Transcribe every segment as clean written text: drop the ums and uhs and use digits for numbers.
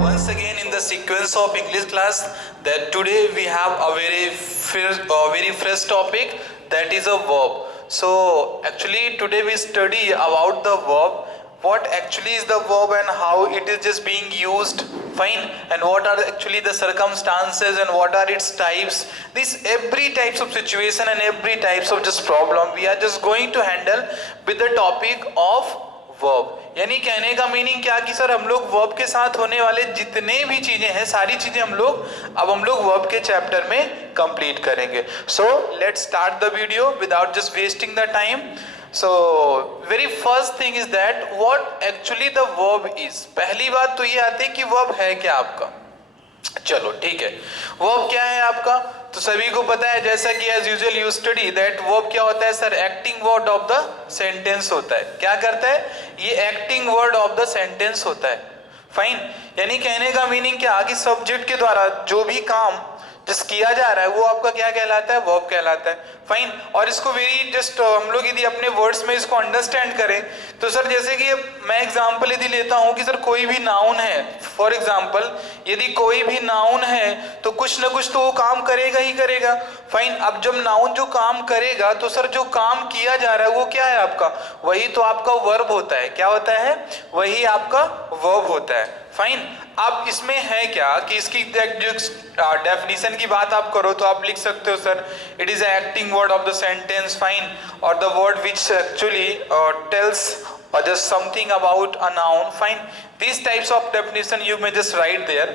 Once again in the sequence of English class, that today we have a very fresh topic, that is a verb. So actually today we study about the verb, what actually is the verb and how it is just being used, fine, and what are actually the circumstances and what are its types. This every types of situation and every types of just problem we are just going to handle with the topic of verb. यानी कहने का meaning क्या कि sir हम लोग verb के साथ होने वाले जितने भी चीजें हैं सारी चीजें हम लोग वर्ब के चैप्टर में कंप्लीट करेंगे. So let's start the video without just wasting the time. So very first thing is that what actually the verb is. पहली बात तो ये आती है कि वर्ब है क्या आपका. चलो ठीक है, वर्ब क्या है आपका, तो सभी को पता है जैसा कि as usual you study that verb क्या होता है sir, acting word of the sentence होता है. क्या करता है ये, acting word of the sentence होता है. फाइन, यानी कहने का मीनिंग क्या कि सब्जेक्ट के द्वारा जो भी काम जिस किया जा रहा है वो आपका क्या कहलाता है, वर्ब कहलाता है. फाइन, और इसको वेरी जस्ट हम लोग यदि अपने वर्ड्स में इसको अंडरस्टैंड करें तो सर जैसे कि मैं एग्जांपल यदि लेता हूं कि सर कोई भी नाउन है, फॉर एग्जांपल यदि कोई भी नाउन है तो कुछ ना कुछ तो वो काम करेगा ही करेगा. फाइन, अब जब नाउन जो काम करेगा तो सर जो काम किया जा रहा है वो क्या है आपका, वही तो आपका वर्ब होता है. क्या होता है, वही आपका वर्ब होता है. फाइन, अब इसमें है क्या कि इसकी डेफिनेशन की बात आप करो तो आप लिख सकते हो sir it is acting word of the sentence. Fine, और the word which actually tells or just something about a noun. Fine, these types of definition you may just write there,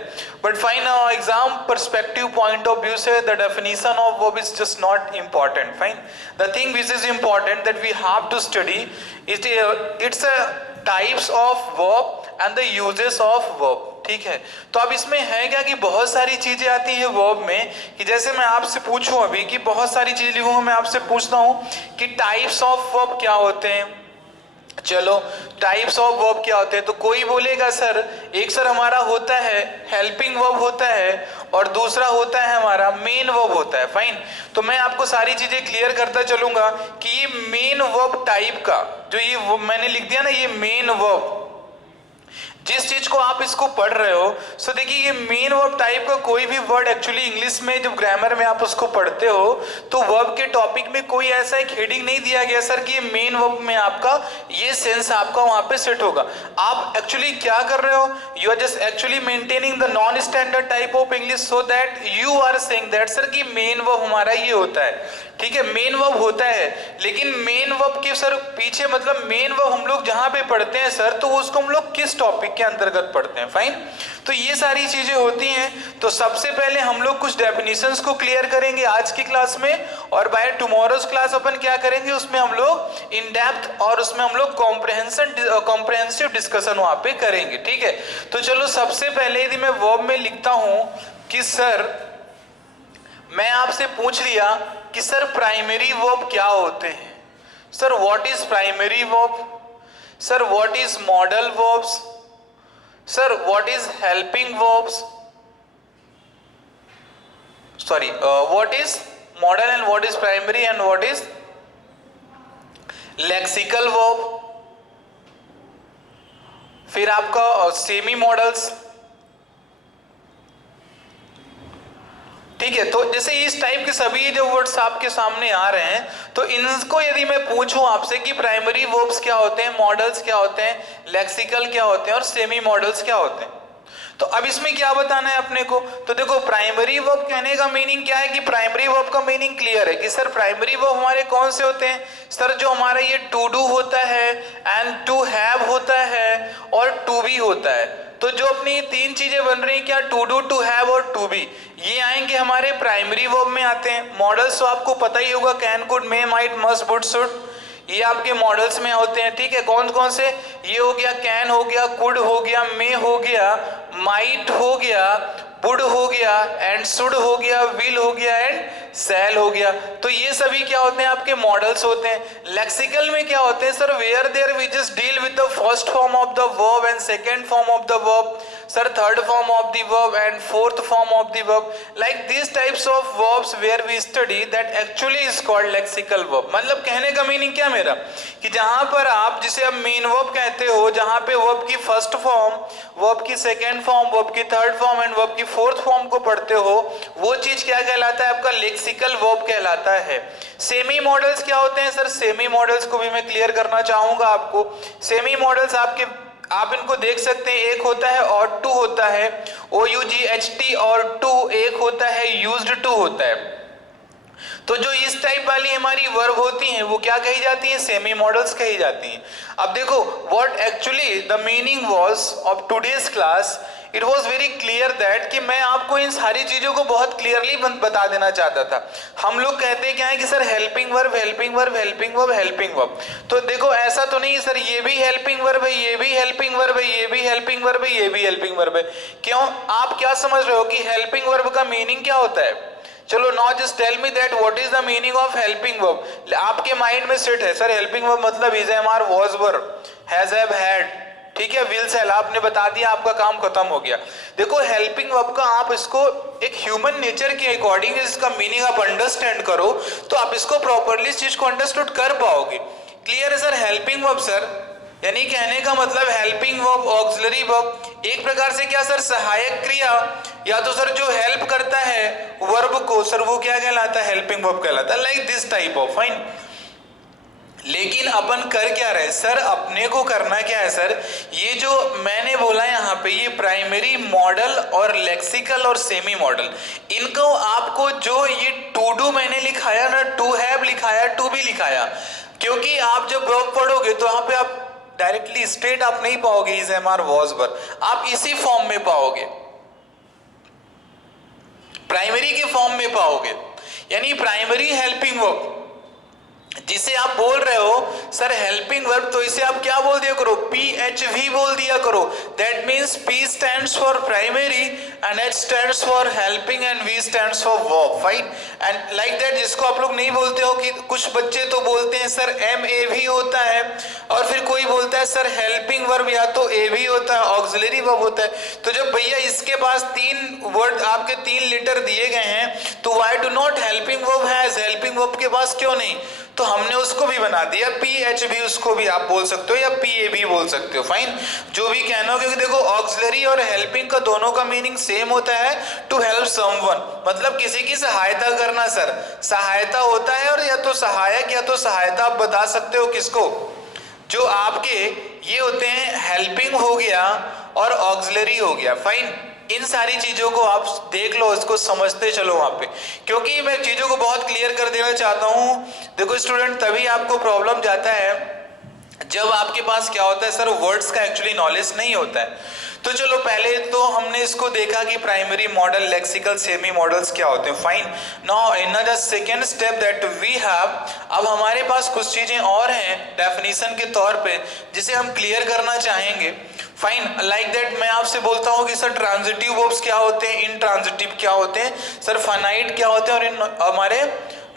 but fine, exam perspective point of view say the definition of verb is just not important. Fine, the thing which is important that we have to study is it's a types of verb and the uses of verb. ठीक है, तो अब इसमें है क्या कि बहुत सारी चीजें आती है वर्ब में, कि जैसे मैं आपसे पूछूं अभी कि बहुत सारी चीजें लिखूंगा, मैं आपसे पूछता हूं कि टाइप्स ऑफ वर्ब क्या होते हैं. चलो टाइप्स ऑफ वर्ब क्या होते हैं, तो कोई बोलेगा सर एक सर हमारा होता है हेल्पिंग वर्ब होता है और दूसरा होता है हमारा मेन वर्ब होता है. फाइन, तो मैं आपको सारी चीजें क्लियर करता चलूंगा कि ये मेन वर्ब टाइप का जो ये मैंने लिख दिया ना, ये मेन वर्ब जिस चीज को आप इसको पढ़ रहे हो, सो देखिए ये मेन वर्ब टाइप का कोई भी वर्ड एक्चुअली इंग्लिश में जब ग्रामर में आप उसको पढ़ते हो तो वर्ब के टॉपिक में कोई ऐसा एक हेडिंग नहीं दिया गया सर कि ये मेन वर्ब में आपका ये सेंस आपका वहां पे सेट होगा. आप एक्चुअली क्या कर रहे हो, you are just actually maintaining the non standard type of English so that you are saying that sir कि मेन वर्ब हमारा ये होता है. ठीक है, मेन वर्ब होता है, लेकिन मेन वर्ब के सर पीछे मतलब मेन वर्ब हम लोग जहां पे पढ़ते हैं सर तो उसको हम लोग किस टॉपिक के अंतर्गत पढ़ते हैं. फाइन, तो ये सारी चीजें होती हैं. तो सबसे पहले हम लोग कुछ डेफिनेशंस को क्लियर करेंगे आज की क्लास में, और बाय टुमारोज क्लास अपन क्या करेंगे उसमें हम लोग इन डेप्थ और उसमें हम लोग कॉम्प्रहेंसिव डिस्कशन वहां पे करेंगे. ठीक है, तो चलो सबसे पहले यदि मैं वर्ब में लिखता हूं कि सर मैं आपसे पूछ लिया कि सर प्राइमरी वर्ब क्या होते हैं. Sir what is primary verb, sir what is modal verbs, sir what is helping verbs, sorry what is model and what is primary and what is lexical verb, फिर आपका semi models. ठीक है, तो जैसे इस टाइप के सभी जो वर्ड्स आपके सामने आ रहे हैं तो इनको यदि मैं पूछूं आपसे कि प्राइमरी वर्ब्स क्या होते हैं, मॉडल्स क्या होते हैं, लेक्सिकल क्या होते हैं और सेमी मॉडल्स क्या होते हैं, तो अब इसमें क्या बताना है अपने को. तो देखो प्राइमरी वर्ब कहने का मीनिंग क्या है कि प्राइमरी वर्ब का मीनिंग क्लियर है कि सर प्राइमरी वर्ब हमारे कौन से होते हैं सर, जो हमारा ये टू डू होता है एंड टू हैव होता है और टू बी होता है. तो जो अपनी तीन चीजें बन रही हैं क्या, टू डू, टू हैव और टू बी, ये आएंगे हमारे प्राइमरी वर्ब में आते हैं. मॉडल्स तो आपको पता ही होगा, can, could, may, might, must, would, should, ये आपके मॉडल्स में होते हैं. ठीक है, कौन कौन से, ये हो गया कैन हो गया, कुड हो गया, मे हो गया, माइट हो गया, वुड हो गया एंड शुड हो गया, विल हो गया एंड शैल हो गया. तो ये सभी क्या होते हैं आपके मॉडल्स होते हैं. लेक्सिकल में क्या होते हैं sir, where there we just deal with the first form of the verb and second form of the verb. sir third form of the verb and fourth form of the verb. Like these types of verbs where we study that actually is called lexical verb. मतलब कहने का meaning क्या मेरा कि जहां पर आप जिसे आप मेन वर्ब कहते हो, जहां पे वर्ब की फर्स्ट फॉर्म, वर्ब की सेकेंड फॉर्म, वर्ब की थर्ड फॉर्म एंड वर्ब की फोर्थ फॉर्म को पढ़ते हो, वो चीज क्या कहलाता है? आपका लेक्सिकल वर्ब कहलाता है। सेमी मॉडल्स क्या होते हैं सर? सेमी मॉडल्स को भी मैं क्लियर करना चाहूंगा आपको। सेमी मॉडल्स आप इनको देख सकते हैं, एक होता है और टू होता है, OUGHT, और टू एक होता है यूज्ड टू होता है। तो जो इस टाइप वाली हमारी वर्ब होती हैं वो क्या कही जाती हैं? सेमी मॉडल्स कही जाती हैं। अब देखो what actually the meaning was of today's class, it was very clear that कि मैं आपको इन सारी चीजों को बहुत क्लियरली बता देना चाहता था। हम लोग कहते हैं क्या है कि sir helping verb, helping verb, helping verb, helping verb. तो देखो ऐसा तो नहीं सर ये भी हेल्पिंग वर्ब है, ये भी हेल्पिंग वर्ब है, ये भी हेल्पिंग वर्ब है, ये भी हेल्पिंग वर्ब है। क्यों? आप क्या समझ रहे हो कि हेल्पिंग वर्ब का मीनिंग क्या होता है? चलो now just tell me that what is the meaning of helping verb. आपके माइंड में सेट है सर हेल्पिंग वर्ब मतलब is, am, are, was, were, has, have, had, ठीक है, विल, शैल, आपने बता दिया, आपका काम खत्म हो गया। देखो हेल्पिंग वर्ब का आप इसको एक ह्यूमन नेचर के अकॉर्डिंग इसका मीनिंग आप अंडरस्टैंड करो तो आप इसको प्रॉपरली इस चीज को अंडरस्टूड कर पाओगे। क्लियर है सर? हेल्पिंग वर्ब सर यानी कहने का मतलब हेल्पिंग वर्ब, ऑक्सिलरी वर्ब, एक प्रकार से क्या सर सहायक क्रिया, या तो सर जो हेल्प करता है वर्ब को सर वो क्या कहलाता है? हेल्पिंग वर्ब कहलाता है। Like this type of, fine. लेकिन अपन कर क्या रहे सर? अपने को करना क्या है सर? ये जो मैंने बोला यहाँ पे ये प्राइमरी मॉडल और लेक्सिकल और सेमी मॉडल, इनको आपको जो ये टू डू मैंने लिखाया ना, टू हैव लिखाया, टू बी लिखाया, क्योंकि आप जब वर्ब पढ़ोगे तो वहां पे आप डायरेक्टली स्ट्रेट आप नहीं पाओगे इज, एम, आर, वाज, वर, आप इसी फॉर्म में पाओगे, प्राइमरी के फॉर्म में पाओगे। यानी प्राइमरी हेल्पिंग वर्ब जिसे आप बोल रहे हो सर हेल्पिंग वर्ब, तो इसे आप क्या बोल दिया करो? PHV बोल दिया करो। That means P stands for primary and H stands for helping and V stands for verb, fine. And like that जिसको आप लोग नहीं बोलते हो कि कुछ बच्चे तो बोलते हैं सर MAV होता है, और फिर कोई बोलता है सर हेल्पिंग वर्ब या तो AV होता है, ऑक्सिलरी वर्ब होता है। तो जब भैया इसके पास तीन वर्ड आपके तीन लेटर दिए गए हैं तो why do not helping verb has, helping verb के पास क्यों नहीं? तो हमने उसको भी बना दिया PHV, उसको भी आप बोल सकते हो या PAV बोल सकते हो, फाइन, जो भी कहना हो। क्योंकि देखो ऑक्सिलरी और हेल्पिंग का दोनों का मीनिंग सेम होता है, टू हेल्प समवन, मतलब किसी की सहायता करना सर, सहायता होता है। और या तो सहायक या तो सहायता आप बता सकते हो किसको? जो आपके ये होते हैं हेल्पिंग हो गया और ऑक्सिलरी हो गया, फाइन। इन सारी चीजों को आप देख लो, इसको समझते चलो वहां पे, क्योंकि मैं चीजों को बहुत क्लियर कर देना चाहता हूं। देखो स्टूडेंट तभी आपको प्रॉब्लम जाता है जब आपके पास क्या होता है सर वर्ड्स का एक्चुअली नॉलेज नहीं होता है। तो चलो पहले तो हमने इसको देखा कि primary modal, lexical, semi modals क्या होते हैं, fine. Now in the second step that we have, अब हमारे पास कुछ चीजें और हैं डेफिनेशन के तौर पे जिसे हम क्लियर करना चाहेंगे, फाइन। लाइक दैट मैं आपसे बोलता हूँ कि सर ट्रांजिटिव वर्ब्स क्या होते हैं, इनट्रांजिटिव क्या होते हैं, सर फाइनाइट क्या होते हैं, और हमारे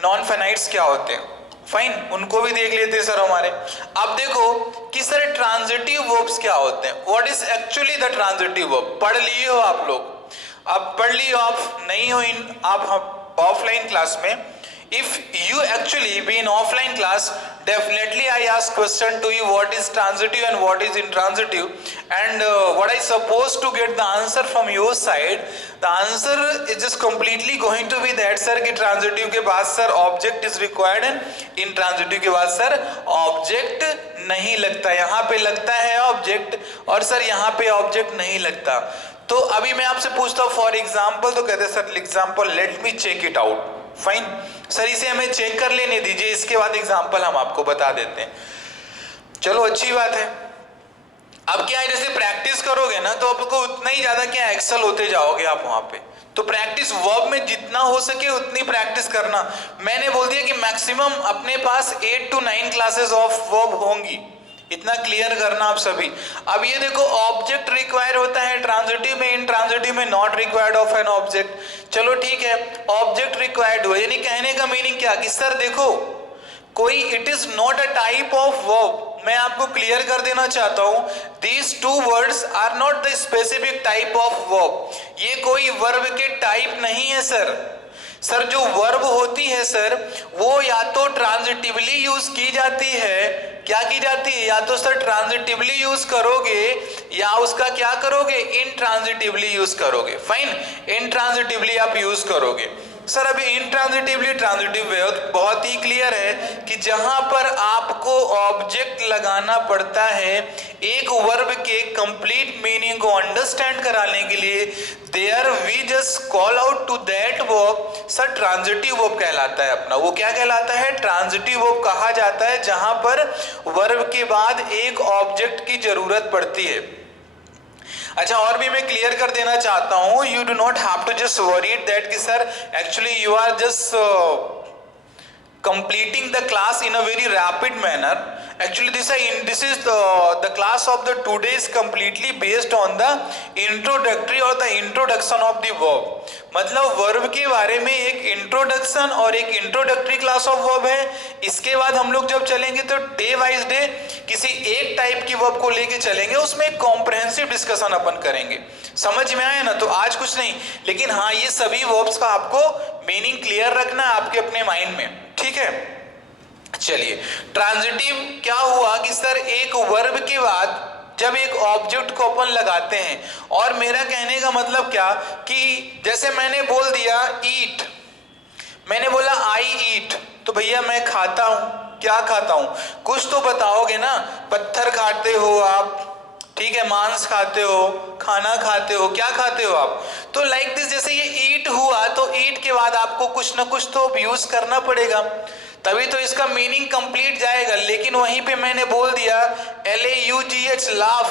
नॉन फाइनाइट्स क्या होते हैं, फाइन, उनको भी देख लेते हैं सर हमारे। अब देखो कि सर ट्रांजिटिव वर्ब्स क्या होते हैं, what is actually the transitive verb. पढ़ लिए हो आप लोग, अब पढ़ लिए हो आप, नहीं हो इन आप ऑफलाइन क्लास में। If you actually be in offline class, definitely I ask question to you what is transitive and what is intransitive, and what I supposed to get the answer from your side. The answer is just completely going to be that sir कि transitive के बाद sir object is required and intransitive के बाद sir object नहीं लगता, यहाँ पे लगता है object और सर यहाँ पे object नहीं लगता। तो अभी मैं आपसे पूछता हूँ फॉर एग्जाम्पल, तो कहते हैं sir example let me check it out, fine sir इसे हमें चेक कर लेने दीजिए, इसके बाद एग्जाम्पल हम आपको बता देते हैं। चलो अच्छी बात है। अब क्या है जैसे प्रैक्टिस करोगे ना तो आपको उतना ही ज्यादा क्या एक्सेल होते जाओगे आप वहां पे। तो प्रैक्टिस वर्ब में जितना हो सके उतनी प्रैक्टिस करना। मैंने बोल दिया कि मैक्सिमम अपने पास 8 to 9 क्लासेस ऑफ वर्ब होंगी, इतना क्लियर करना आप सभी। अब ये देखो ऑब्जेक्ट रिक्वायर होता है ट्रांजिटिव में, इन ट्रांजिटिव में not required of an object. चलो ठीक है, ऑब्जेक्ट रिक्वायर्ड हुआ, यानी कहने का मीनिंग क्या कि सर देखो कोई it is not a type of verb, मैं आपको क्लियर कर देना चाहता हूं, these two words are not the specific type of verb. ये कोई वर्ब के टाइप नहीं है सर जो वर्ब होती है सर वो या तो ट्रांजिटिवली यूज की जाती है, क्या की जाती है, या तो सर ट्रांजिटिवली यूज करोगे या उसका क्या करोगे, इंट्रांजिटिवली यूज करोगे। फाइन, इंट्रांजिटिवली आप यूज करोगे सर। अभी इंट्रांजिटिवली ट्रांजिटिव बहुत ही क्लियर है कि जहां पर आपको ऑब्जेक्ट लगाना पड़ता है एक वर्ब के कंप्लीट मीनिंग को अंडरस्टैंड कराने के लिए, there we just call out to that verb, sir transitive verb कहलाता है अपना। वो क्या कहलाता है, ट्रांजिटिव वर्ब कहा जाता है जहां पर वर्ब के बाद एक ऑब्जेक्ट की जरूरत पड़ती है। अच्छा, और भी मैं क्लियर कर देना चाहता हूं, you do not have to just worried that कि sir actually you are just completing the class in a very rapid manner. Actually this is the class of the today is completely based on the introductory or the introduction of the verb। मतलब verb के बारे में एक introduction और एक introductory class of verb है। इसके बाद हम लोग जब चलेंगे तो डे वाइज डे किसी एक टाइप की वर्ब को लेके चलेंगे, उसमें एक कॉम्प्रहेंसिव डिस्कशन अपन करेंगे। समझ में आया ना? तो आज कुछ नहीं, लेकिन हाँ ये सभी वर्ब्स का आपको मीनिंग क्लियर रखना है आपके अपने माइंड में, ठीक है। चलिए, ट्रांजिटिव क्या हुआ कि सर एक वर्ब के बाद जब एक ऑब्जेक्ट को अपन लगाते हैं, और मेरा कहने का मतलब क्या कि जैसे मैंने बोल दिया ईट, मैंने बोला आई ईट, तो भैया मैं खाता हूं। क्या खाता हूं? कुछ तो बताओगे ना, पत्थर खाते हो आप, ठीक है, मांस खाते हो, खाना खाते हो, क्या खाते हो आप? तो लाइक दिस, जैसे ये ईट हुआ तो ईट के बाद आपको कुछ ना कुछ तो यूज करना पड़ेगा, तभी तो इसका मीनिंग कंप्लीट जाएगा। लेकिन वहीं पे मैंने बोल दिया LAUGH लाफ,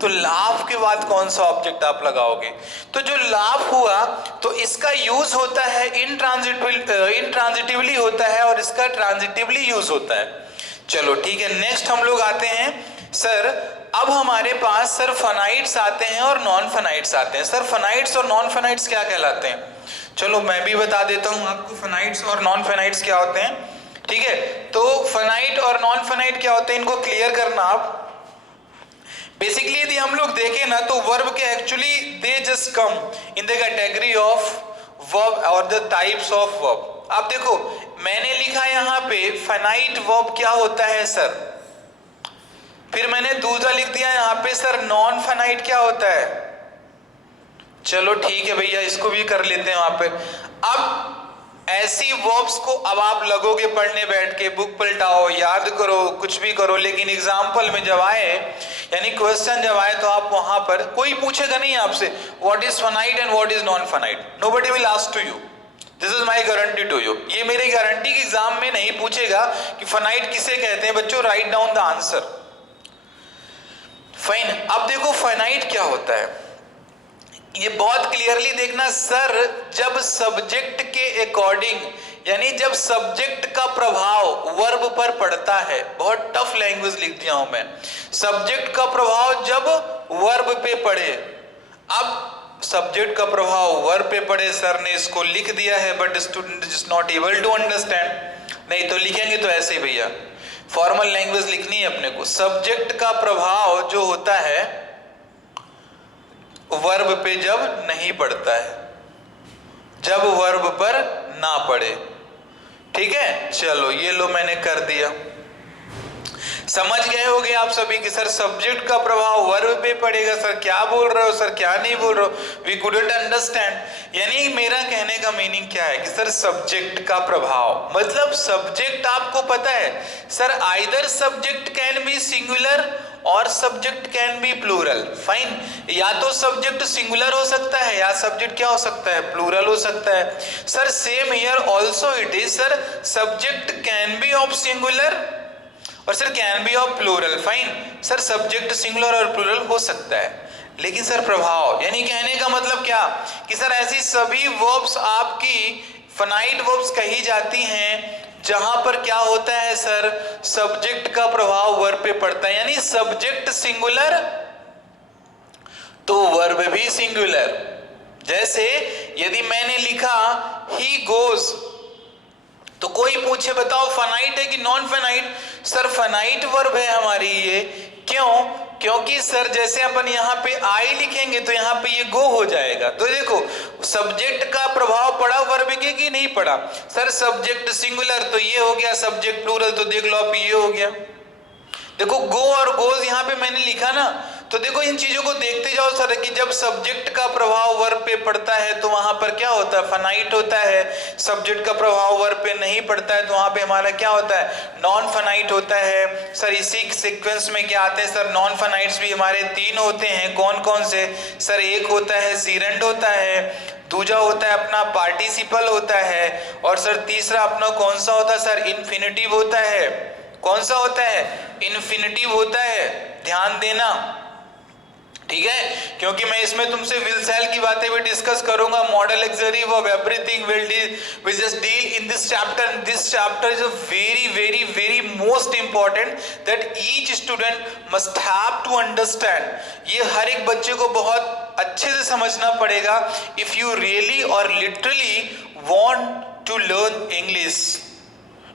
तो लाफ के बाद कौन सा ऑब्जेक्ट आप लगाओगे? तो जो लाफ हुआ तो इसका यूज होता है इंट्रांजिटिवली होता है और इसका ट्रांजिटिवली यूज होता है। चलो ठीक है, नेक्स्ट हम लोग आते हैं सर, अब हमारे पास सर फनाइट्स आते हैं और नॉन फनाइट्स आते हैं। सर फनाइट्स और नॉन फनाइट्स क्या कहलाते हैं? चलो मैं भी बता देता हूं आपको फनाइट्स और नॉन फनाइट्स क्या होते हैं, ठीक है। तो फनाइट और नॉन फनाइट क्या होते हैं, इनको क्लियर करना आप। बेसिकली यदि हम लोग देखें ना तो वर्ब के actually they just come in the category of verb और द टाइप्स ऑफ वर्ब। आप देखो मैंने लिखा यहाँ पे फनाइट वर्ब क्या होता है सर, फिर मैंने दूसरा लिख दिया यहाँ पे सर नॉन फनाइट क्या होता है। चलो ठीक है भैया, इसको भी कर लेते हैं वहां पे। अब ऐसी वर्ब्स को अब आप लगोगे पढ़ने, बैठ के बुक पलटाओ, याद करो, कुछ भी करो, लेकिन एग्जाम्पल में जब आए यानी क्वेश्चन जब आए तो आप वहां पर कोई पूछेगा नहीं आपसे what is finite and what is non finite, nobody will ask to you, this is my guarantee to you. ये मेरी गारंटी कि एग्जाम में नहीं पूछेगा कि फनाइट किसे कहते हैं। बच्चों write down the answer. Fine, अब देखो फाइनाइट क्या होता है, ये बहुत क्लियरली देखना सर। जब सब्जेक्ट के अकॉर्डिंग यानी जब सब्जेक्ट का प्रभाव वर्ब पर पड़ता है, बहुत टफ लैंग्वेज लिख दिया हूं मैं, सब्जेक्ट का प्रभाव जब वर्ब पे पड़े। अब सब्जेक्ट का प्रभाव वर्ब पे पड़े, सर ने इसको लिख दिया है but student is not able to understand. नहीं तो लिखेंगे तो ऐसे ही भैया, फॉर्मल लैंग्वेज लिखनी है अपने को। सब्जेक्ट का प्रभाव जो होता है वर्ब पे जब नहीं पड़ता है, जब वर्ब पर ना पड़े, ठीक है। चलो ये लो मैंने कर दिया, समझ गए होगे आप सभी कि सर सब्जेक्ट का प्रभाव वर्ब पे पड़ेगा। सर क्या बोल रहे हो, सर क्या नहीं बोल रहे हो, वी कुडंट अंडरस्टैंड। यानी मेरा कहने का मीनिंग क्या है कि सर सब्जेक्ट का प्रभाव मतलब सब्जेक्ट आपको पता है sir, either subject can be singular और subject can be plural. Fine, या तो सब्जेक्ट सिंगुलर हो सकता है या सब्जेक्ट क्या हो सकता है, प्लूरल हो सकता है। Sir same here also it is, sir subject can be of singular और sir can be of plural. Fine, sir subject singular और प्लूरल हो सकता है, लेकिन सर प्रभाव यानी कहने का मतलब क्या कि सर ऐसी सभी वर्ब्स आपकी फनाइट वर्ब्स कही जाती हैं जहां पर क्या होता है सर, सब्जेक्ट का प्रभाव वर्ब पे पड़ता है। यानी सब्जेक्ट सिंगुलर तो वर्ब भी सिंगुलर। जैसे यदि मैंने लिखा ही गोज, तो कोई पूछे बताओ फाइनाइट है कि non finite, sir finite verb है हमारी ये। क्यों? क्योंकि सर जैसे अपन यहाँ पे आई लिखेंगे तो यहाँ पे ये गो हो जाएगा। तो देखो सब्जेक्ट का प्रभाव पड़ा वर्ब के कि नहीं पड़ा? सर सब्जेक्ट सिंगुलर तो ये हो गया, सब्जेक्ट प्लूरल तो देख लो आप ये हो गया। देखो गो और गोज यहाँ पे मैंने लिखा ना, तो देखो इन चीजों को देखते जाओ सर कि जब सब्जेक्ट का प्रभाव वर्ब पे पड़ता है तो वहां पर क्या होता है? फाइनाइट होता है। सब्जेक्ट का प्रभाव वर्ब पे नहीं पड़ता है तो वहां पे हमारा क्या होता है? नॉन फाइनाइट होता है। सर इसी सीक्वेंस में क्या आते हैं सर? नॉन फाइनाइट्स भी हमारे 3 होते हैं। कौन कौन से? सर एक होता है सीरेंड होता है, दूसरा होता है अपना पार्टिसिपल होता है, और सर तीसरा अपना कौन सा होता है सर? इन्फिनिटिव होता है। कौन सा होता है? इन्फिनिटिव होता है। ध्यान देना, ठीक है, क्योंकि मैं इसमें तुमसे विल सेल की बातें भी डिस्कस करूंगा। Modal auxiliary verb everything will just deal in this chapter. This chapter is a very very very most important that each student must have to understand. ये हर एक बच्चे को बहुत अच्छे से समझना पड़ेगा इफ यू रियली और literally want to learn English,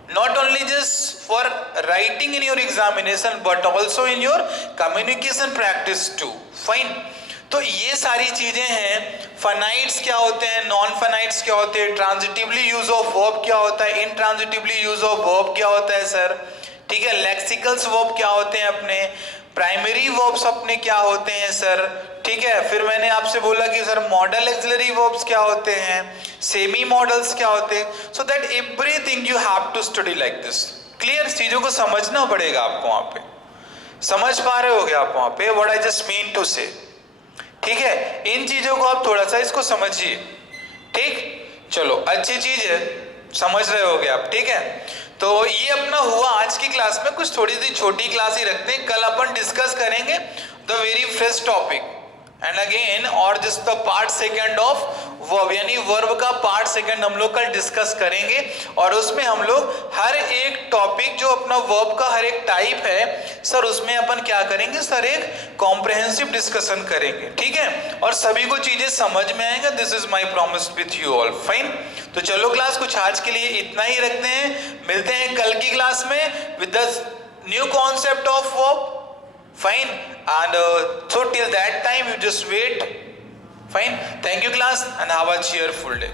not only just for writing in your examination but also in your communication practice too. Fine. तो ये सारी चीजें हैं। फाइनाइट्स क्या होते हैं, नॉन फाइनाइट्स क्या होते हैं, ट्रांजिटिवली यूज ऑफ वर्ब क्या होता है, इनट्रांजिटिवली यूज ऑफ वर्ब क्या होता है सर, ठीक है, लेक्सिकल्स वर्ब क्या होते हैं अपने, प्राइमरी वर्ब्स अपने क्या होते हैं सर, ठीक है। फिर मैंने आपसे बोला कि सर मॉडल एक्सिलरी वर्ब्स क्या होते हैं, सेमी मॉडल्स क्या होते हैं। So that everything you have to study like this. Clear? चीजों को समझना पड़ेगा आपको वहां पे। समझ पा रहे होगे आप वहां पे what I just mean to say, ठीक है। इन चीजों को आप थोड़ा सा इसको समझिए, ठीक। चलो अच्छी चीज है, समझ रहे होगे आप, ठीक है। तो ये अपना हुआ आज की क्लास में। कुछ थोड़ी सी छोटी क्लास ही रखते हैं, कल अपन डिस्कस करेंगे the very fresh topic and again और just the part second of verb, यानी वर्ब का पार्ट सेकंड हम लोग कल डिस्कस करेंगे। और उसमें हम लोग हर एक टॉपिक जो अपना वर्ब का हर एक टाइप है सर उसमें अपन क्या करेंगे सर? एक कॉम्प्रिहेंसिव डिस्कशन करेंगे, ठीक है, और सभी को चीजें समझ में आएगा। This is my promise with you all. Fine. तो चलो क्लास कुछ आज के लिए इतना ही रखते हैं, मिलते हैं कल की क्लास में with the new concept of verb. Fine, and so till that time you just wait. Fine. Thank you class and have a cheerful day.